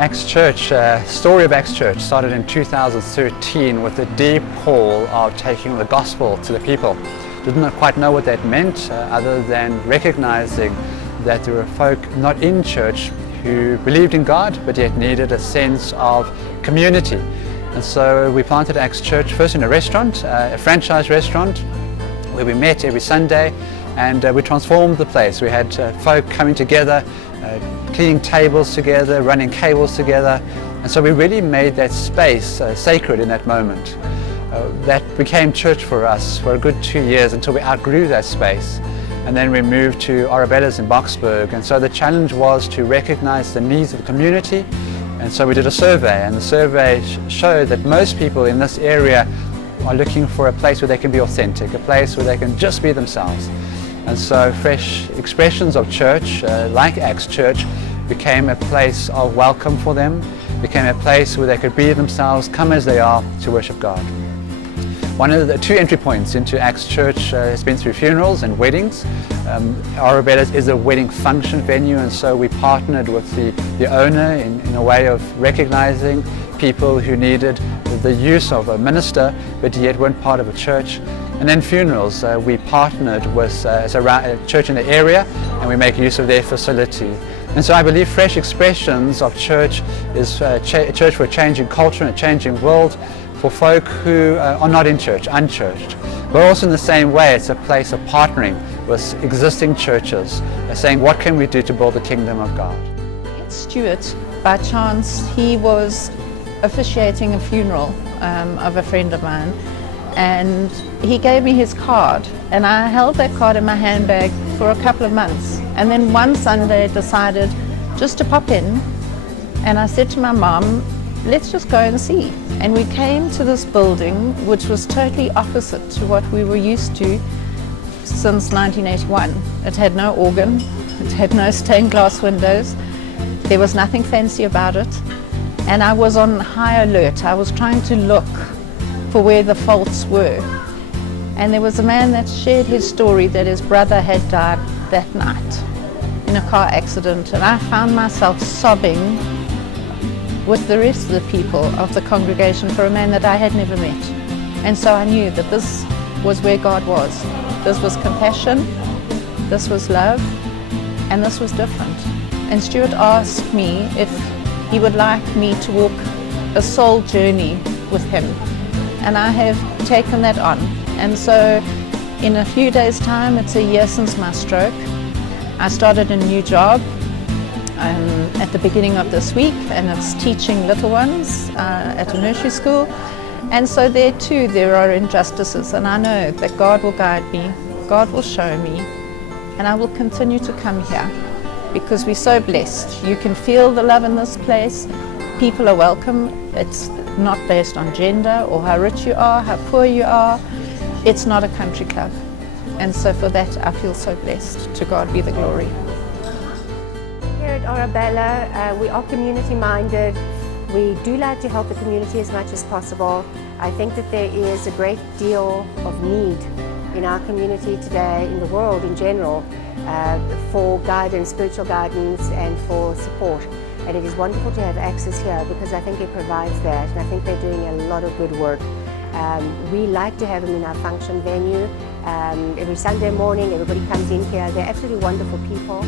Acts Church, story of Acts Church started in 2013 with a deep call of taking the gospel to the people. Didn't quite know what that meant other than recognizing that there were folk not in church who believed in God but yet needed a sense of community. And so we planted Acts Church first in a restaurant, a franchise restaurant, where we met every Sunday, and we transformed the place. We had folk coming together, cleaning tables together, running cables together, and so we really made that space sacred in that moment. That became church for us for a good 2 years until we outgrew that space, and then we moved to Ora Bella's in Boksburg. And so the challenge was to recognize the needs of the community, and so we did a survey, and the survey showed that most people in this area are looking for a place where they can be authentic, a place where they can just be themselves. And so fresh expressions of church, like Acts Church, became a place of welcome for them, became a place where they could be themselves, come as they are to worship God. One of the two entry points into Acts Church has been through funerals and weddings. Ora Bella is a wedding function venue, and so we partnered with the owner in a way of recognizing people who needed the use of a minister but yet weren't part of a church. And then funerals, we partnered with a church in the area, and we make use of their facility. And so I believe fresh expressions of church is a church for a changing culture and a changing world, for folk who are not in church, unchurched. But also in the same way, it's a place of partnering with existing churches, saying what can we do to build the kingdom of God. Stuart, by chance, he was officiating a funeral of a friend of mine, and he gave me his card, and I held that card in my handbag for a couple of months. And then one Sunday decided just to pop in, and I said to my mom, let's just go and see. And we came to this building which was totally opposite to what we were used to since 1981. It had no organ, it had no stained glass windows, there was nothing fancy about it, and I was on high alert. I was trying to look for where the faults were. And there was a man that shared his story that his brother had died that night in a car accident, and I found myself sobbing with the rest of the people of the congregation for a man that I had never met. And so I knew that this was where God was. This was compassion, this was love, and this was different. And Stuart asked me if he would like me to walk a soul journey with him. And I have taken that on. And so in a few days' time, it's a year since my stroke. I started a new job at the beginning of this week, and it's teaching little ones at a nursery school. And so there too, there are injustices, and I know that God will guide me, God will show me, and I will continue to come here because we're so blessed. You can feel the love in this place. People are welcome. It's not based on gender or how rich you are, how poor you are. It's not a country club. And so for that, I feel so blessed. To God be the glory. Here at Ora Bella, we are community-minded. We do like to help the community as much as possible. I think that there is a great deal of need in our community today, in the world in general, for guidance, spiritual guidance, and for support. And it is wonderful to have access here because I think it provides that, and I think they're doing a lot of good work. We like to have them in our function venue. Every Sunday morning, everybody comes in here. They're absolutely wonderful people.